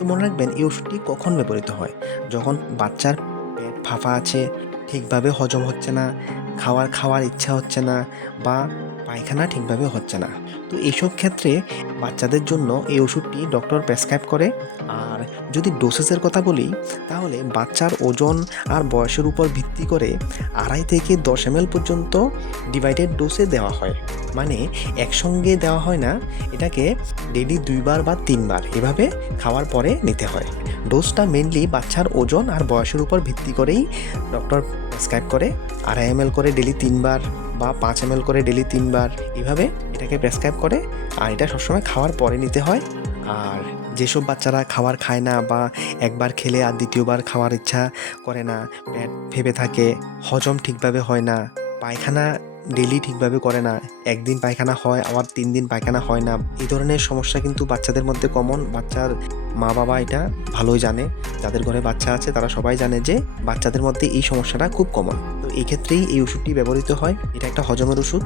তো মনে রাখবেন এই ওষুধটি কখন ব্যবহৃত হয়? যখন বাচ্চার পেট ফাঁপা আছে, ঠিকভাবে হজম হচ্ছে না, খাওয়ার ইচ্ছা হচ্ছে না বা পায়খানা ঠিকভাবে হচ্ছে না। তো এইসব ক্ষেত্রে বাচ্চাদের জন্য এই ওষুধটি ডক্টর প্রেসক্রাইব করে। আর যদি ডোসেজের কথা বলি, তাহলে বাচ্চার ওজন আর বয়সের উপর ভিত্তি করে 2.5 থেকে 10 ml পর্যন্ত ডিভাইডেড ডোসে দেওয়া হয়। মানে একসঙ্গে দেওয়া হয় না, এটাকে ডেইলি 2 বার বা 3 বার এভাবে খাওয়ার পরে নিতে হয়। ডোজটা মেইনলি বাচ্চার ওজন আর বয়সের উপর ভিত্তি করেই ডক্টর প্রেসক্রাইব করে। 2.5 ml করে ডেইলি 3 বার বা 5 ml করে ডেইলি 3 বার এভাবে এটাকে প্রেসক্রাইব করে। আর এটা সবসময় খাওয়ার পরে নিতে হয়। আর যেসব বাচ্চারা খাবার খায় না বা একবার খেলে আর দ্বিতীয়বার খাওয়ার ইচ্ছা করে না, পেট ফেপে থাকে, হজম ঠিকভাবে হয় না, পায়খানা ডেইলি ঠিকভাবে করে না, একদিন পায়খানা হয় আবার 3 দিন পায়খানা হয় না, এই ধরনের সমস্যা কিন্তু বাচ্চাদের মধ্যে কমন। বাচ্চার মা-বাবা এটা ভালোই জানে। যাদের ঘরে বাচ্চা আছে তারা সবাই জানে যে বাচ্চাদের মধ্যে এই সমস্যাটা খুব কমন। তো এই ক্ষেত্রেই এই ওষুধটি ব্যবহৃত হয়। এটা একটা হজমের ওষুধ।